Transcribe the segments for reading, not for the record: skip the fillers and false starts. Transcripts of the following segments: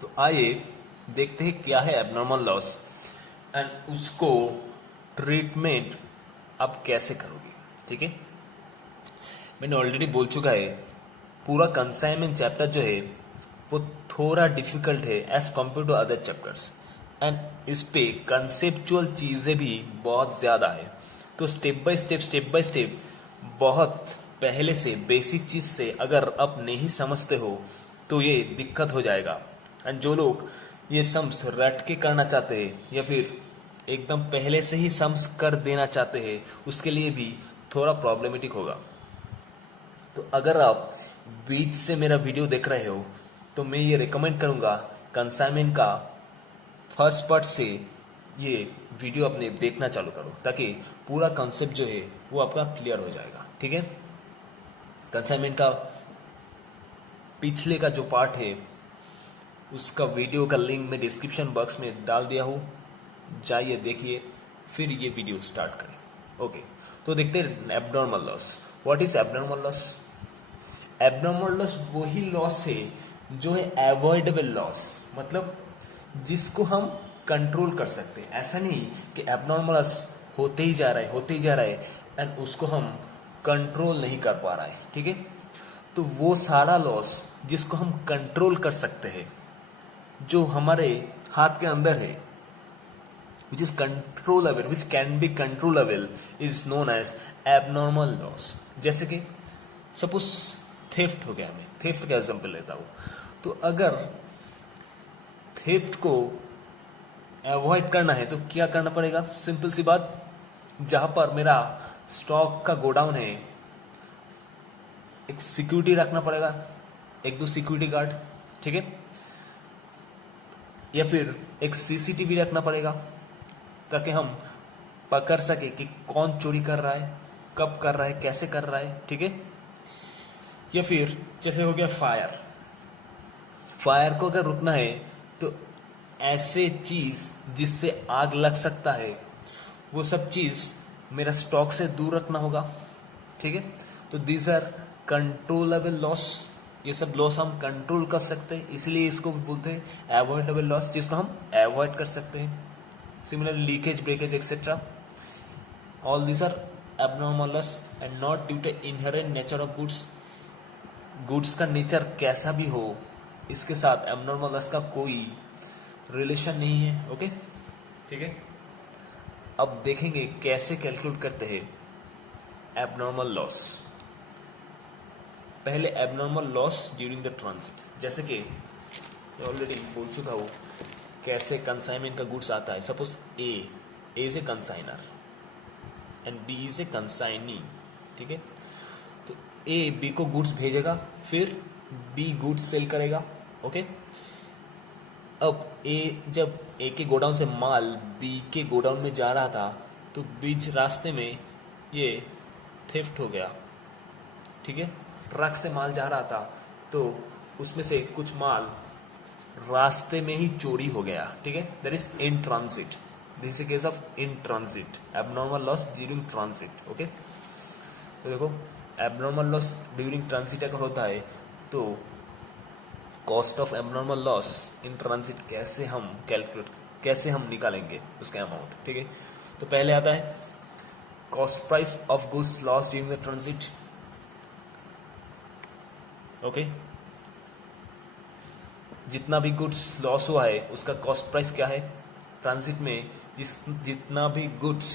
तो आइए देखते हैं क्या है एबनॉर्मल लॉस एंड उसको ट्रीटमेंट आप कैसे करोगे। ठीक है, मैंने ऑलरेडी बोल चुका है पूरा कंसाइनमेंट चैप्टर जो है वो थोड़ा डिफिकल्ट है as compared to other chapters and इस पे कंसेप्चुअल चीज़ें भी बहुत ज़्यादा है। तो स्टेप बाय स्टेप बहुत पहले से बेसिक चीज़ से अगर आप नहीं समझते हो तो ये दिक्कत हो जाएगा। एंड जो लोग ये सम्स रट के करना चाहते हैं या फिर एकदम पहले से ही सम्स कर देना चाहते हैं उसके लिए भी थोड़ा प्रॉब्लमेटिक होगा। तो अगर आप बीच से मेरा वीडियो देख रहे हो तो मैं ये रिकमेंड करूंगा कंसाइनमेंट का फर्स्ट पार्ट से ये वीडियो अपने देखना चालू करो ताकि पूरा कॉन्सेप्ट जो है वो आपका क्लियर हो जाएगा। ठीक है, कंसाइनमेंट का पिछले का जो पार्ट है उसका वीडियो का लिंक मैं डिस्क्रिप्शन बॉक्स में डाल दिया हूँ, जाइए देखिए फिर ये वीडियो स्टार्ट करें। ओके, तो देखते हैं abnormal loss. What is abnormal loss? Abnormal loss वही लॉस है जो है अवॉइडेबल लॉस, मतलब जिसको हम कंट्रोल कर सकते हैं। ऐसा नहीं कि एबनॉर्मल लॉस होते ही जा रहा है एंड उसको हम कंट्रोल नहीं कर पा रहा है। ठीक है, तो वो सारा लॉस जिसको हम कंट्रोल कर सकते हैं, जो हमारे हाथ के अंदर है, which is controllable, which can be controllable, is known as abnormal loss। जैसे कि सपोज थेफ्ट हो गया, मैं थेफ्ट का एग्जांपल लेता हूँ। तो अगर थेफ्ट को अवॉइड करना है तो क्या करना पड़ेगा? सिंपल सी बात, जहां पर मेरा स्टॉक का गोडाउन है एक सिक्योरिटी रखना पड़ेगा, एक दो सिक्योरिटी गार्ड। ठीक है, या फिर एक सीसीटीवी रखना पड़ेगा ताकि हम पकड़ सके कि कौन चोरी कर रहा है, कब कर रहा है, कैसे कर रहा है। ठीक है, या फिर जैसे हो गया फायर, फायर को अगर रुकना है तो ऐसे चीज जिससे आग लग सकता है वो सब चीज मेरा स्टॉक से दूर रखना होगा। ठीक है, तो दीज आर कंट्रोलेबल लॉस, ये सब लॉस हम कंट्रोल कर सकते हैं, इसलिए इसको बोलते हैं अवॉइडेबल लॉस, जिसको हम अवॉइड कर सकते हैं। Similar leakage, breakage etcetera, all these are abnormal loss and not due to inherent nature of goods। Goods का नेचर कैसा भी हो इसके साथ एबनॉर्मल लॉस का कोई रिलेशन नहीं है। ओके, ठीक है, अब देखेंगे कैसे कैलकुलेट करते हैं एबनॉर्मल लॉस। पहले abnormal loss during the transit, जैसे कि मैं ऑलरेडी बोल चुका हूँ कैसे कंसाइनमेंट का गुड्स आता है। Suppose A is a consignor and B is a consignee. ठीक है, तो ए बी को गुड्स भेजेगा, फिर बी गुड्स सेल करेगा। ओके, अब ए जब ए के गोडाउन से माल बी के गोडाउन में जा रहा था तो बीच रास्ते में ये थेफ्ट हो गया। ठीक है, ट्रक से माल जा रहा था तो उसमें से कुछ माल रास्ते में ही चोरी हो गया। ठीक है, that is in transit, this is case of in transit, abnormal loss during transit. Okay, तो देखो एबनॉर्मल लॉस ड्यूरिंग ट्रांजिट अगर होता है तो cost of abnormal loss in transit कैसे हम निकालेंगे उसका अमाउंट। ठीक है, तो पहले आता है cost price of goods loss during the transit. Okay, जितना भी गुड्स लॉस हुआ है उसका कॉस्ट प्राइस क्या है ट्रांजिट में, जितना भी गुड्स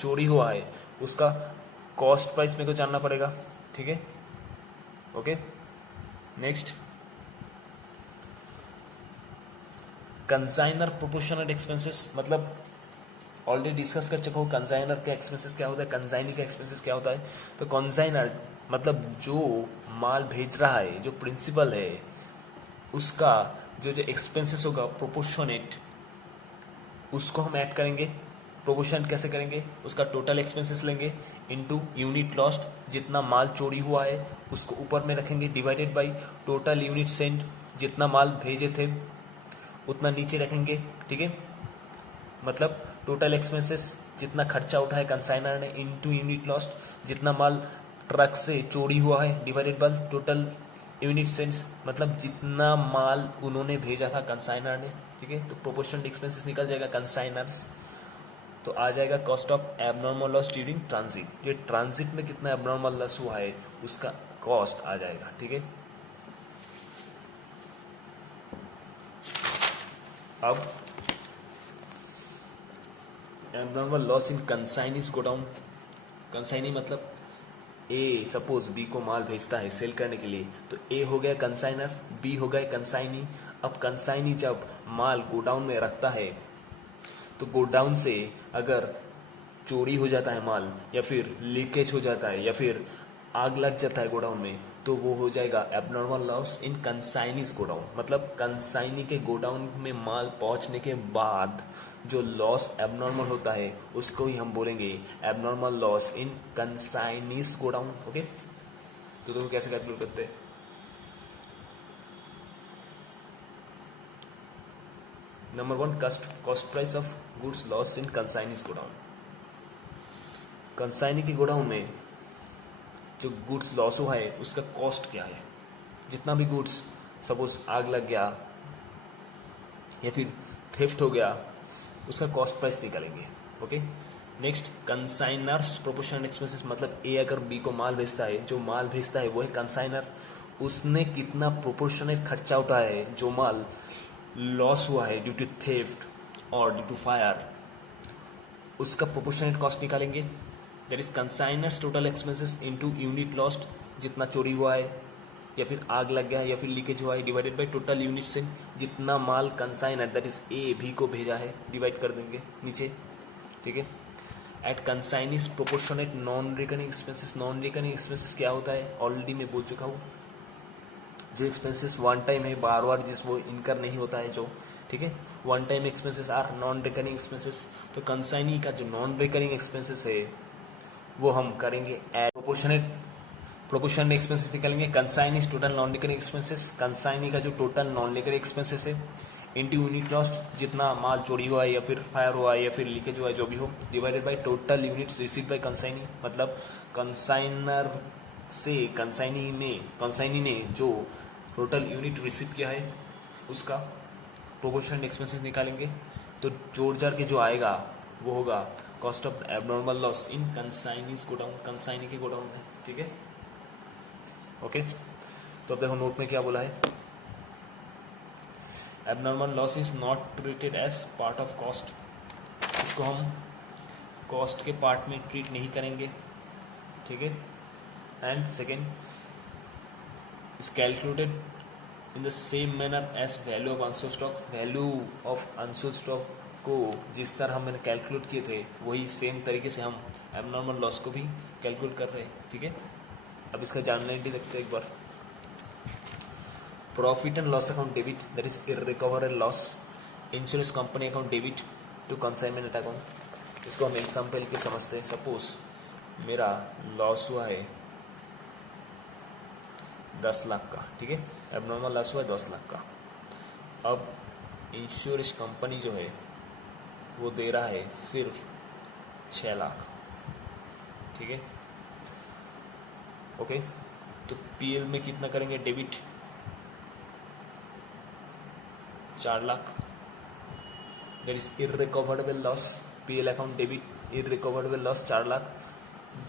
चोरी हुआ है उसका कॉस्ट प्राइस मेरे को जानना पड़ेगा। ठीक है, okay, next consignor proportional expenses, मतलब ऑलरेडी डिस्कस कर चुका हूँ कंसाइनर का एक्सपेंसेस क्या होता है, कंसाइनी का एक्सपेंसेस क्या होता है। तो कंसाइनर मतलब जो माल भेज रहा है, जो प्रिंसिपल है, उसका जो जो एक्सपेंसेस होगा प्रोपोर्शनेट उसको हम ऐड करेंगे। प्रोपोर्शन कैसे करेंगे? उसका टोटल एक्सपेंसेस लेंगे इनटू यूनिट लॉस्ट, जितना माल चोरी हुआ है उसको ऊपर में रखेंगे, divided by total unit send, जितना माल भेजे थे उतना नीचे रखेंगे। ठीक है, मतलब टोटल एक्सपेंसेस जितना खर्चा उठाया कंसाइनर ने इनटू यूनिट लॉस्ट, जितना माल ट्रक से चोरी हुआ है divided by total unit sense मतलब जितना माल उन्होंने भेजा था कंसाइनर ने, ठीक है, तो प्रोपोर्शनल एक्सपेंसेस निकल जाएगा कंसाइनर्स, तो आ जाएगा cost of abnormal loss during transit. ये ट्रांजिट में कितना एबनॉर्मल लॉस हुआ है उसका कॉस्ट आ जाएगा, ठीक है। अब abnormal loss in consignee's godown. Consignee मतलब ए सपोज बी को माल भेजता है सेल करने के लिए, तो ए हो गया कंसाइनर, बी हो गया कंसाइनी। अब कंसाइनी जब माल गोडाउन में रखता है तो गोडाउन से अगर चोरी हो जाता है माल, या फिर लीकेज हो जाता है, या फिर आग लग जाता है गोडाउन में, तो वो हो जाएगा abnormal loss in consignee's godown. मतलब कंसाइनी के गोडाउन में माल पहुंचने के बाद जो लॉस एबनॉर्मल होता है उसको ही हम बोलेंगे abnormal loss in consignee's godown. Okay, तो देखो कैसे कैलकुलेट करते हैं। Number 1, cost price of goods loss in consignee's godown. Consignee के गोडाउन में जो गुड्स लॉस हुआ है उसका कॉस्ट क्या है। जितना भी गुड्स सपोज आग लग गया या फिर थेफ्ट हो गया, उसका कॉस्ट प्राइस निकालेंगे। Okay, next consignors proportional expenses, मतलब ए अगर बी को माल भेजता है, जो माल भेजता है वो है कंसाइनर, उसने कितना प्रोपोर्शनल खर्चा उठाया है, जो माल लॉस हुआ है ड्यू टू थेफ्ट और ड्यू टू फायर, उसका प्रोपोर्शनल कॉस्ट निकालेंगे। That is consignors total expenses into unit lost, जितना चोरी हुआ है या फिर आग लग गया है या फिर लीकेज हुआ है, डिवाइडेड बाय टोटल यूनिट से जितना माल कंसाइनर दैट इज ए भी को भेजा है, डिवाइड कर देंगे नीचे, ठीक है। At consignee's proportionate non recurring expenses. Non recurring expenses क्या होता है ऑलरेडी मैं बोल चुका हूँ, जो एक्सपेंसेस वन टाइम है, बार बार जिस वो इनकर नहीं होता है जो, ठीक है, one time expenses are non recurring expenses. तो कंसाइनी का जो नॉन रिकरिंग एक्सपेंसेस है वो हम करेंगे एट प्रोपोर्शनल एक्सपेंसेस निकालेंगे। Consignee's total non recurring expenses, consignee का जो टोटल नॉन रिकरिंग एक्सपेंसेस है इंटू यूनिट लॉस्ट, जितना माल चोरी हुआ है या फिर फायर हुआ है या फिर लीकेज हुआ है जो भी हो, divided by total units receive by consignee. मतलब कंसाइनर से कंसाइनी ने जो टोटल यूनिट रिसीव किया है उसका प्रोपोर्शनल एक्सपेंसेस निकालेंगे। तो जोड़ जाड़ के जो आएगा वो होगा cost of abnormal loss in consignee's godown, consignee के गोडाउन में, ठीक है। ओके, तो अब देखो नोट में क्या बोला है। Abnormal loss is not treated as part of cost. इसको हम कॉस्ट के पार्ट में ट्रीट नहीं करेंगे, ठीक है। And second is calculated in the same manner as value of unsold stock. Value of unsold stock को जिस तरह हमने कैलकुलेट किए थे वही सेम तरीके से हम एबनॉर्मल लॉस को भी कैलकुलेट कर रहे हैं, ठीक है। अब इसका जानने देखते हैं एक बार। Profit and loss account debit, that is irrecoverable loss. Insurance company account debit to consignment account. इसको हम एग्जाम्पल के समझते हैं। सपोज मेरा लॉस हुआ है 10 लाख का, ठीक है, एबनॉर्मल लॉस हुआ है 10 लाख का। अब इंश्योरेंस कंपनी जो है वो दे रहा है सिर्फ 6 लाख, ठीक है। ओके, तो पीएल में कितना करेंगे debit 4 lakh, that is irrecoverable loss. PL account debit irrecoverable loss 4 lakh.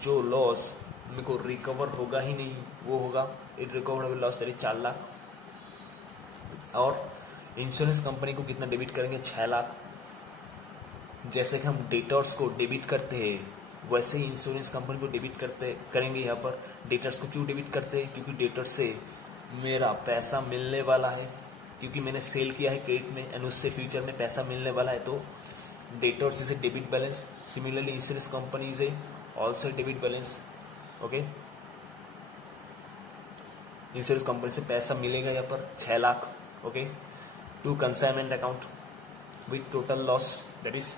जो लॉस मेरे को रिकवर होगा ही नहीं वो होगा irrecoverable loss, that is 4 lakh. और इंश्योरेंस कंपनी को कितना डेबिट करेंगे 6 लाख। जैसे कि हम डेटर्स को डेबिट करते हैं वैसे ही इंश्योरेंस कंपनी को डेबिट करेंगे। यहाँ पर डेटर्स को क्यों डेबिट करते हैं, क्योंकि डेटर्स से मेरा पैसा मिलने वाला है, क्योंकि मैंने सेल किया है क्रेडिट में एंड उससे फ्यूचर में पैसा मिलने वाला है, तो debtors is a debit balance. Similarly insurance company is a also debit balance. Okay, insurance company से पैसा मिलेगा यहाँ पर 6 lakh. Okay, to consignment account with total loss, that is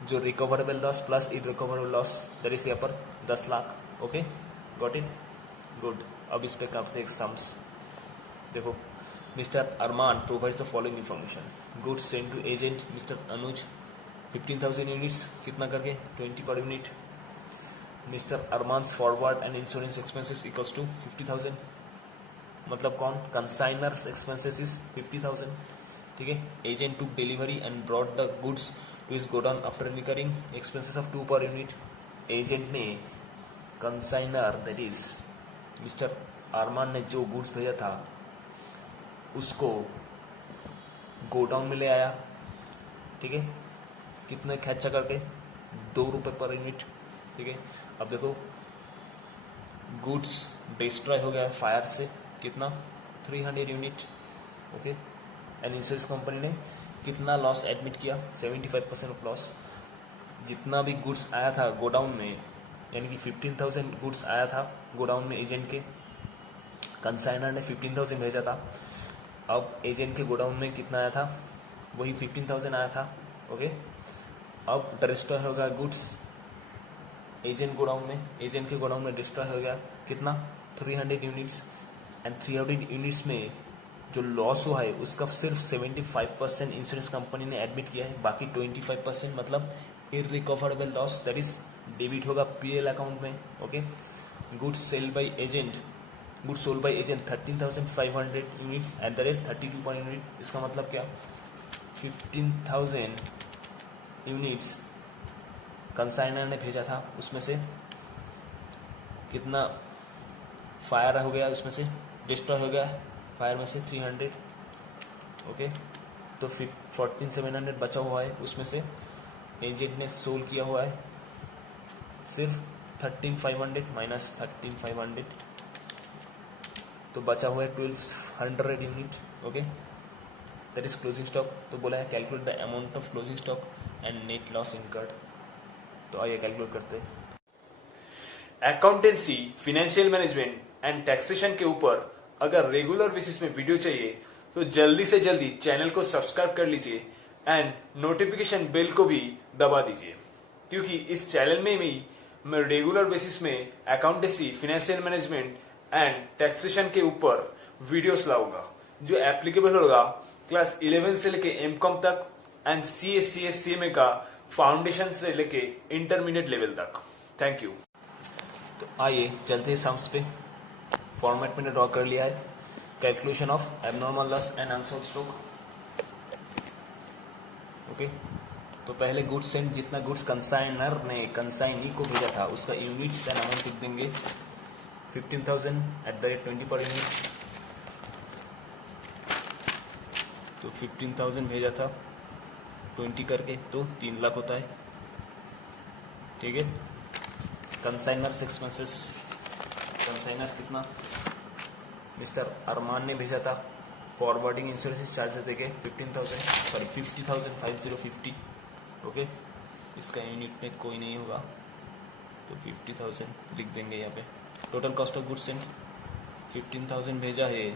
जो recoverable loss plus irrecoverable loss, that is यहाँ पर 10 lakh. Okay, got it, good. अब इस पे करते हैं सम्स। देखो, mister Arman provides the following information. Goods send to agent mister Anuj 15,000 units, कितना करके 20 per unit. Mister Arman's forward and insurance expenses equals to 50,000। मतलब कौन, कंसाइनर्स एक्सपेंसेस इज 50,000, ठीक है। Agent took delivery and brought the goods to his godown after incurring expenses of 2 per unit. Agent ने consignor that is mister Arman ने जो goods भेजा था उसको गोडाउन में ले आया, ठीक है, कितने खर्चा करके, 2 रुपये पर यूनिट, ठीक है। अब देखो गुड्स डिस्ट्रॉय हो गया फायर से, कितना, 300 unit, okay. And insurance company ने कितना लॉस एडमिट किया, 75% ऑफ लॉस। जितना भी गुड्स आया था गोडाउन में, यानी कि 15,000 गुड्स आया था गोडाउन में एजेंट के, कंसाइनर ने 15,000 भेजा था। अब एजेंट के गोडाउन में कितना आया था, वही 15,000 आया था, ओके। अब डिस्ट्रॉय हो गया गुड्स एजेंट के गोडाउन में डिस्ट्रॉय हो गया, कितना, 300 यूनिट्स। एंड 300 यूनिट्स में जो लॉस हुआ है उसका सिर्फ 75% इंश्योरेंस कंपनी ने एडमिट किया है, बाकी 25% मतलब irrecoverable loss, that is debit होगा पीएल अकाउंट में, okay. Goods sold by agent 13,500 units at the rate 32 per unit. इसका मतलब क्या, 15,000 यूनिट्स कंसाइनर ने भेजा था, उसमें से कितना फायर हो गया, उसमें से डिस्ट्रॉय हो गया फायर में से 300, ओके। तो 14,700 बचा हुआ है, उसमें से एजेंट ने सोल्ड किया हुआ है सिर्फ 13,500 माइनस 13,500, तो बचा हुआ है 1,200 unit, okay. That is closing stock. तो बोला है calculate the amount of closing stock and net loss incurred. तो आइए कैलकुलेट करते हैं। Accountancy, financial management and taxation के ऊपर अगर रेगुलर बेसिस में वीडियो चाहिए तो जल्दी से जल्दी चैनल को सब्सक्राइब कर लीजिए एंड नोटिफिकेशन बेल को भी दबा दीजिए, क्योंकि इस चैनल में भी मैं रेगुलर बेसिस में accountancy, financial management and taxation के ऊपर वीडियोस लाऊंगा जो एप्लीकेबल होगा क्लास 11 से लेके एमकॉम तक एंड CMA का फाउंडेशन से लेके इंटरमीडिएट लेवल तक। Thank you. तो आइए चलते हैं सम्स पे। फॉर्मेट मैंने ड्रॉ कर लिया है, calculation of abnormal loss and unsold stock, okay. तो पहले गुड्स एंड जितना गुड्स कंसाइनर ने कंसाइनी को भेजा था उसका यूनिट्स एंड अमाउंट लिख देंगे, 15,000 at the rate 20 per unit. तो 15,000 भेजा था 20 करके तो 3 लाख होता है, ठीक है। कंसाइनर्स एक्सपेंसेस, कंसाइनर्स कितना, मिस्टर अरमान ने भेजा था फॉरवर्डिंग इंश्योरेंस चार्जेस देके 50,000, ओके। इसका यूनिट में कोई नहीं होगा तो 50,000 लिख देंगे यहाँ पे। Total cost of goods and 15,000 भेजा है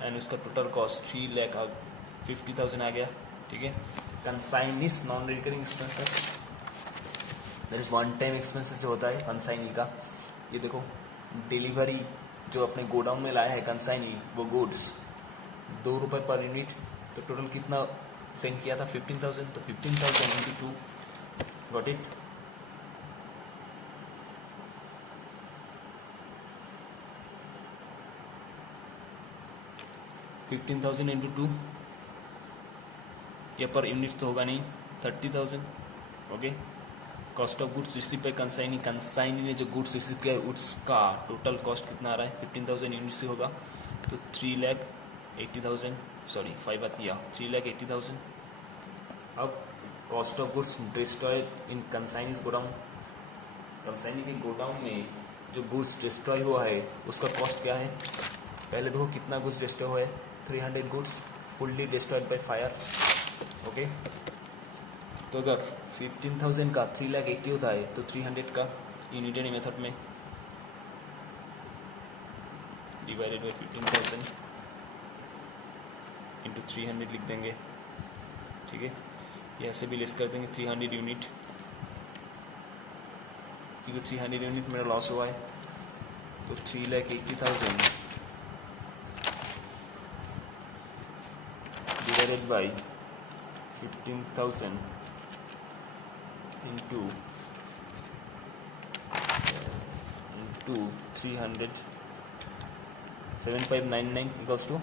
एंड उसका टोटल कॉस्ट 3,50,000 आ गया, ठीक है। Consignee's non recurring expenses, that is one time expenses जो होता है कंसाइनी का। ये देखो डिलीवरी जो अपने गोडाउन में लाया है कंसाइनी, वो गुड्स 2 रुपये पर यूनिट, तो टोटल कितना सेंड किया था, 15,000, तो 15,000 इंटू 2, गॉट इट। $15,000 इंटू 2, या पर यूनिट तो होगा नहीं, 30,000, okay. Cost of goods receive by consignee, consignee ने जो गुड्स रिसीव किया है उसका टोटल कॉस्ट कितना आ रहा है, 15,000 यूनिट से होगा तो 3,80,000, सॉरी 5 आती है, 3,80,000। अब cost of goods destroy in consignee's godown, consignee के गोडाउन में जो गुड्स डिस्ट्रॉय हुआ है उसका कॉस्ट क्या है, पहले देखो कितना गुड्स डिस्ट्रॉय हुआ है, 300 goods fully destroyed by fire, okay. तो अगर 15,000 का 3,80,000 होता है तो 300 का यूनिटरी मेथड में डिवाइडेड बाई 15,000 इंटू 300 लिख देंगे, ठीक है। यहाँ से भी लेस कर देंगे 300 यूनिट, क्योंकि 300 यूनिट मेरा लॉस हुआ है तो 3,80,000 divided by 15,000 into 300 7599 equals to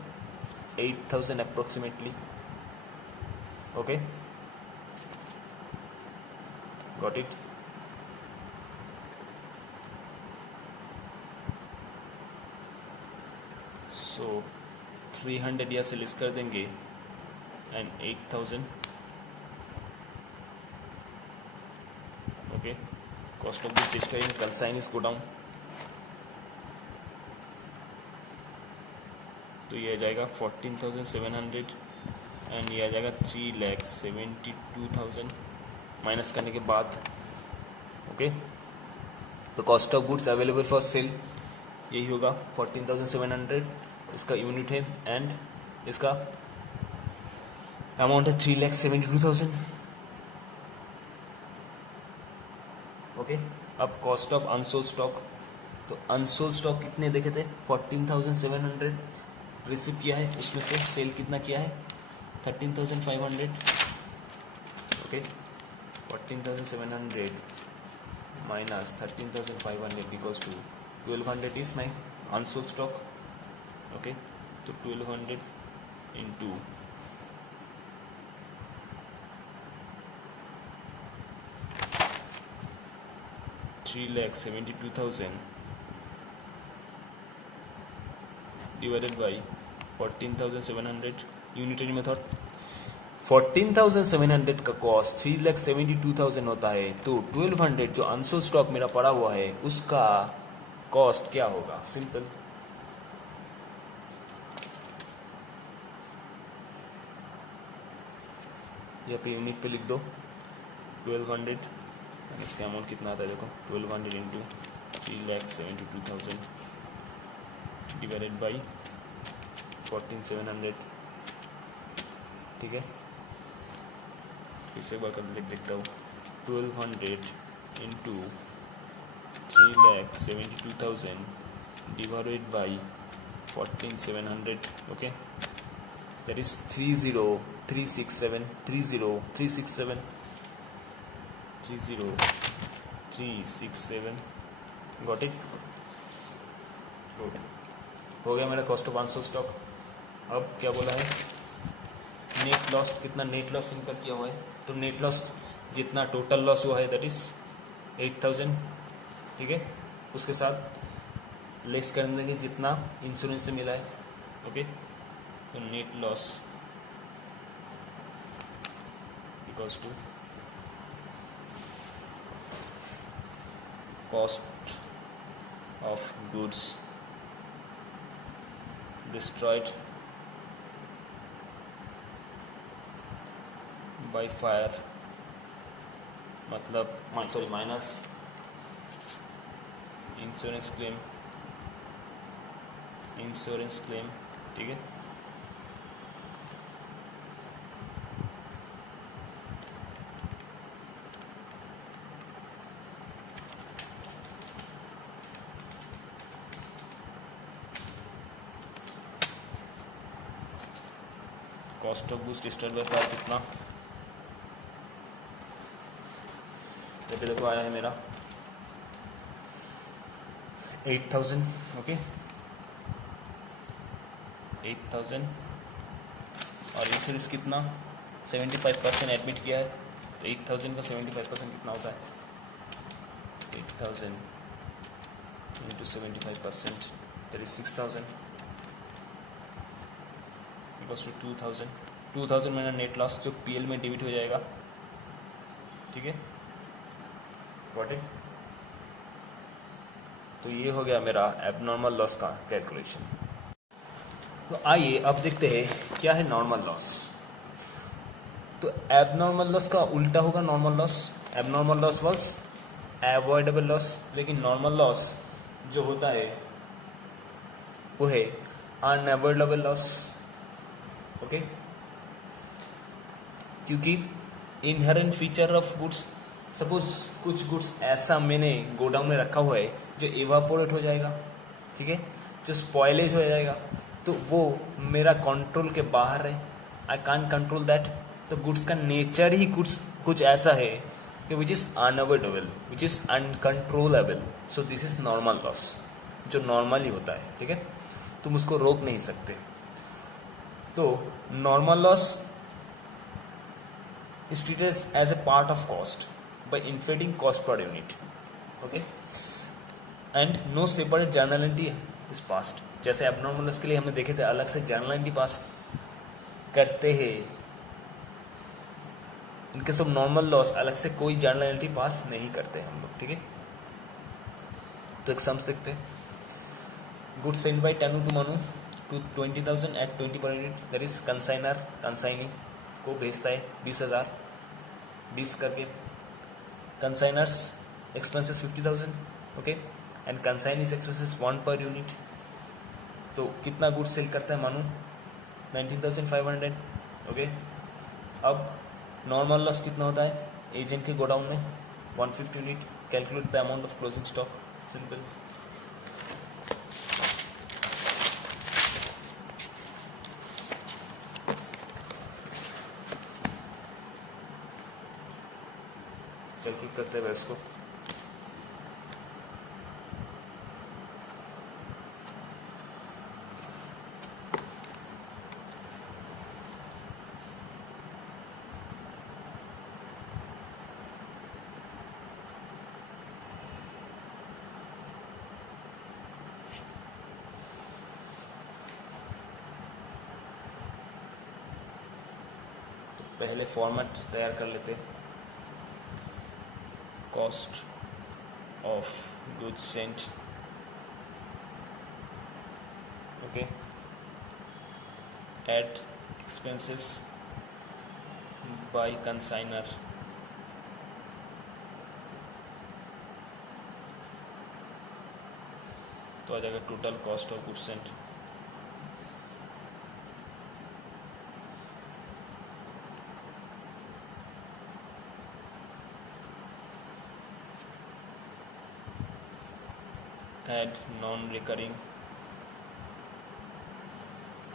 8000 approximately. Okay, got it. So 300 यहाँ से लिस्ट कर देंगे and 8000. Okay, cost of this destroying consign is go down. तो ये आ जाएगा 14,700 एंड ये आ जाएगा 3,72,000 माइनस करने के बाद. ओके, तो cost of goods available for sale यही होगा 14,700, इसका यूनिट है एंड इसका अमाउंट है 3,72,000. ओके, अब कॉस्ट ऑफ अनसोल्ड स्टॉक. तो अनसोल्ड स्टॉक कितने देखे थे 14,700 रिसीव किया है, उसमें से सेल कितना किया है 13,500. Okay, 14,700 minus 13,500 equals to 1,200 is my unsold stock. Okay, तो 1,200 into 3,72,000 divided by 14,700 unitary method. 14,700 का कॉस्ट 3,72,000 होता है, तो 1,200 जो अनसोल्ड स्टॉक मेरा पड़ा हुआ है उसका कॉस्ट क्या होगा. सिंपल, यहाँ पे यूनिट पे लिख दो 1,200. इसका अमाउंट कितना आता है देखो 1,200 इंटू 3,72,000 डिवाइडेड बाई 14,700. ठीक है, फिर से एक बार कर लिख देखता हूँ 1,200 into 3,72,000 divided by 14,700. Okay, that is 30,367 30,367 30,367. Got it. Good, हो गया मेरा कॉस्ट ऑफ अनसोल्ड स्टॉक. अब क्या बोला है नेट लॉस, कितना नेट लॉस इनकर किया हुआ है. तो नेट लॉस जितना टोटल लॉस हुआ है दैट इज 8,000. ठीक है, उसके साथ लेस कर देंगे जितना इंश्योरेंस से मिला है. ओके, तो net loss equals to cost of goods destroyed by fire, मतलब माइनस इंश्योरेंस क्लेम. ठीक है, cost of goods destroyed by fire कितना, तो देखो आया है मेरा 8,000. ओके, 8,000 और इंश्योरेंस कितना 75% एडमिट किया है, तो 8,000 का 75% कितना होता है 8,000 into 75% that is 6,000 equals to 2,000 मेरा नेट लॉस जो पीएल में डेबिट हो जाएगा. ठीक है, गॉट इट. तो ये हो गया मेरा एबनॉर्मल लॉस का कैलकुलेशन. तो आइए अब देखते हैं क्या है नॉर्मल लॉस. तो एबनॉर्मल लॉस का उल्टा होगा normal loss. Abnormal loss was avoidable loss, लेकिन नॉर्मल लॉस जो होता है वो है अनअवॉइडेबल लॉस. ओके, क्योंकि inherent feature of goods, suppose कुछ गुड्स ऐसा मैंने गोडाउन में रखा हुआ है जो इवापोरेट हो जाएगा. ठीक है, जो स्पॉइलेज हो जाएगा, तो वो मेरा कंट्रोल के बाहर है. I can't control that. तो गुड्स का नेचर ही कुछ ऐसा है कि which is unavoidable, which is uncontrollable. So this is normal loss, जो नॉर्मली होता है. ठीक है, तुम उसको रोक नहीं सकते। तो normal loss is treated as a part of cost by inflating cost per unit. Okay, and no separate journality is passed. जैसे abnormal loss के लिए हमने देखे थे अलग से journality पास करते हैं, इनके सब नॉर्मल लॉस अलग से कोई journality पास नहीं करते हम लोग। ठीक है, तो एक सम्स देखते हैं। Goods sent by Tanu to Manu to 20,000 at 20 per unit, there is consignor consignee को भेजता है 20,000 20 करके, consignor's expenses 50,000, okay, and consignee's expenses 1 per unit. तो कितना गुड्स सेल करता है मानो 19,500, ओके। अब नॉर्मल लॉस कितना होता है एजेंट के गोडाउन में 150 unit. Calculate the amount of closing stock, simple. Calculate करते हैं इसको। तो पहले फॉर्मेट तैयार कर लेते हैं। Cost of goods sent, okay, add expenses by consignor, तो आ जाएगा total cost of goods Saint. add non-recurring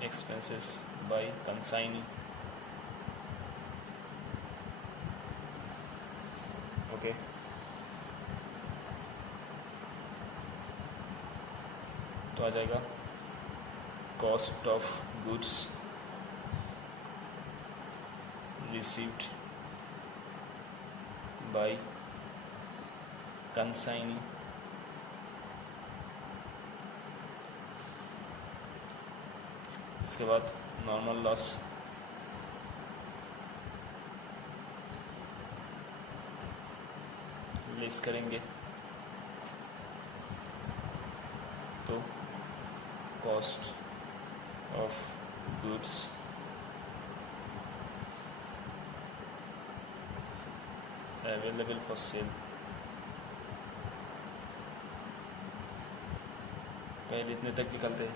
expenses by consignee, okay, तो आ जाएगा cost of goods received by consignee, इसके बाद नॉर्मल लॉस लेस करेंगे तो cost of goods available for sale. पहले इतने तक निकलते हैं।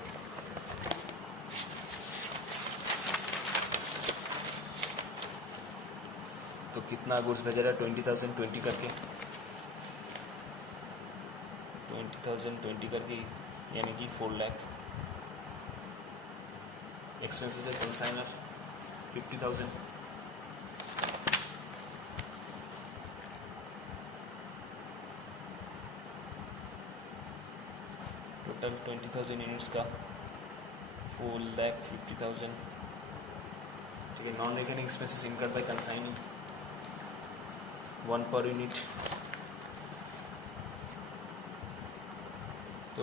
तो कितना गुड्स भेजा रहा है 20,000 20 करके, 20,000 20 करके, यानी कि 4 लाख। एक्सपेंसेस है कंसाइनर 50,000, टोटल 20,000 यूनिट्स का 4,50,000। ठीक है, नॉन रिकरिंग एक्सपेंसेस इनकर बाय कंसाइनी 1 पर यूनिट। तो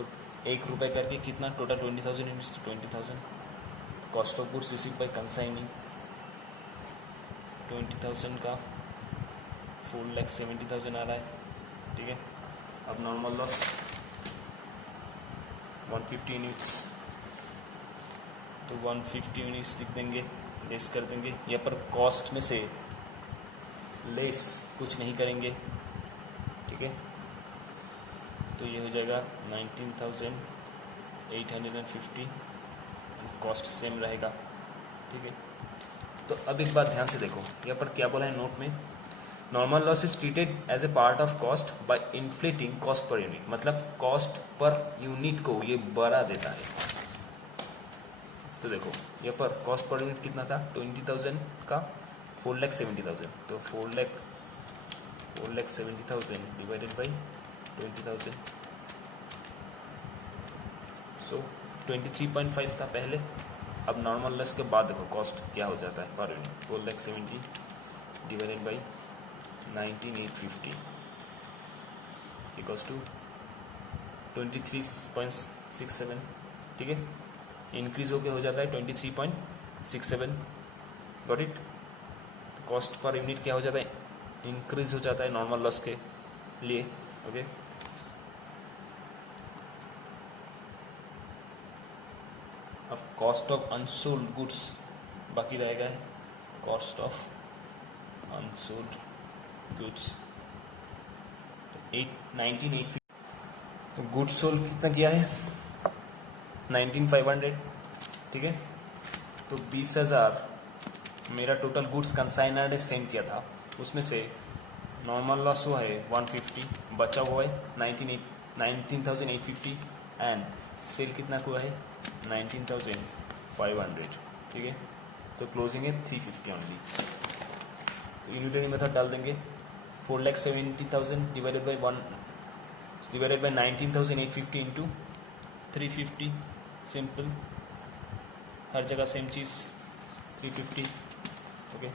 1 रुपये करके कितना टोटल 20,000 यूनिट्स, तो 20,000। Cost of goods receive by consignee 20,000 का 4,70,000 आ रहा है। ठीक है, अब नॉर्मल लॉस 150 यूनिट्स, तो 150 यूनिट्स लिख देंगे, लेस कर देंगे। यहाँ पर कॉस्ट में से लेस कुछ नहीं करेंगे। ठीक है, तो ये हो जाएगा 19,850, कॉस्ट सेम रहेगा। ठीक है, तो अब एक बात ध्यान से देखो, यहाँ पर क्या बोला है नोट में, normal loss is treated as a part of cost by inflating cost per unit, मतलब कॉस्ट पर यूनिट को ये बढ़ा देता है। तो देखो यहाँ पर कॉस्ट पर यूनिट कितना था 20,000 का 4,70,000, तो 4,70,000 डिवाइडेड बाई 20,000, सो 23.5 था पहले, अब नॉर्मल लॉस के बाद देखो कॉस्ट क्या हो जाता है per unit. 4,70,000 divided by 19,850 equals to 23.67, ठीक है। इंक्रीज होके हो जाता है 23.67, गॉट इट। तो कॉस्ट पर यूनिट क्या हो जाता है, इंक्रीज हो जाता है नॉर्मल लॉस के लिए, ओके। अब कॉस्ट ऑफ अनसोल्ड गुड्स बाकी रहेगा, कॉस्ट ऑफ अनसोल्ड गुड्स 19,850। तो गुड्स सोल्ड कितना किया है 19,500, ठीक है। तो 20,000 मेरा टोटल गुड्स कंसाइनर्ड सेंड किया था, उसमें से नॉर्मल लॉस हुआ है 150, बचा हुआ है 19,850 एंड सेल कितना हुआ है 19,500, ठीक है। तो क्लोजिंग है 350 ओनली। तो यूनिटरी मेथड डाल देंगे, 4,70,000 डिवाइडेड बाई 19,850 इंटू 350, सिंपल, हर जगह सेम चीज़ 350, ओके।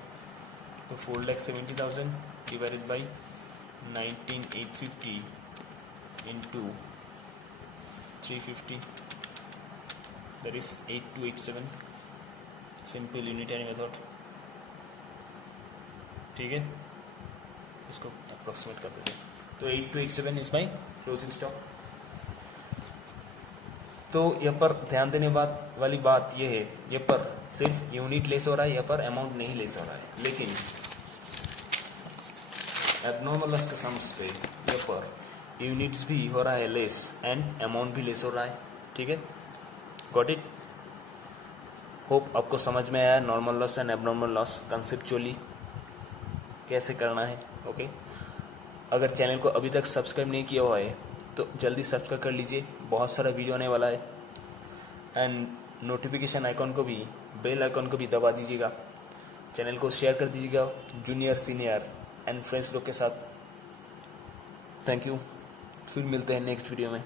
तो 4,70,000 divided by 19,850 into 350, that is 8287, simple unitary method, ठीक है। इसको अप्रोक्सीमेट कर देते हैं। तो 8287 इज माई क्लोजिंग स्टॉक। तो यहाँ पर ध्यान देने वाली बात यह है, यहाँ पर सिर्फ यूनिट लेस हो रहा है, यहाँ पर अमाउंट नहीं लेस हो रहा है, लेकिन एबनॉर्मल लॉस के सम्स पे यहाँ पर यूनिट्स भी हो रहा है लेस एंड अमाउंट भी लेस हो रहा है, ठीक है। Got it. होप आपको समझ में आया normal loss and abnormal loss conceptually कैसे करना है, ओके। अगर चैनल को अभी तक सब्सक्राइब नहीं किया हुआ है तो जल्दी सब्सक्राइब कर लीजिए, बहुत सारा वीडियो आने वाला है। एंड नोटिफिकेशन आइकॉन को भी, बेल आइकॉन को भी दबा दीजिएगा। चैनल को शेयर कर दीजिएगा जूनियर, सीनियर एंड फ्रेंड्स लोग के साथ। थैंक यू, फिर मिलते हैं नेक्स्ट वीडियो में।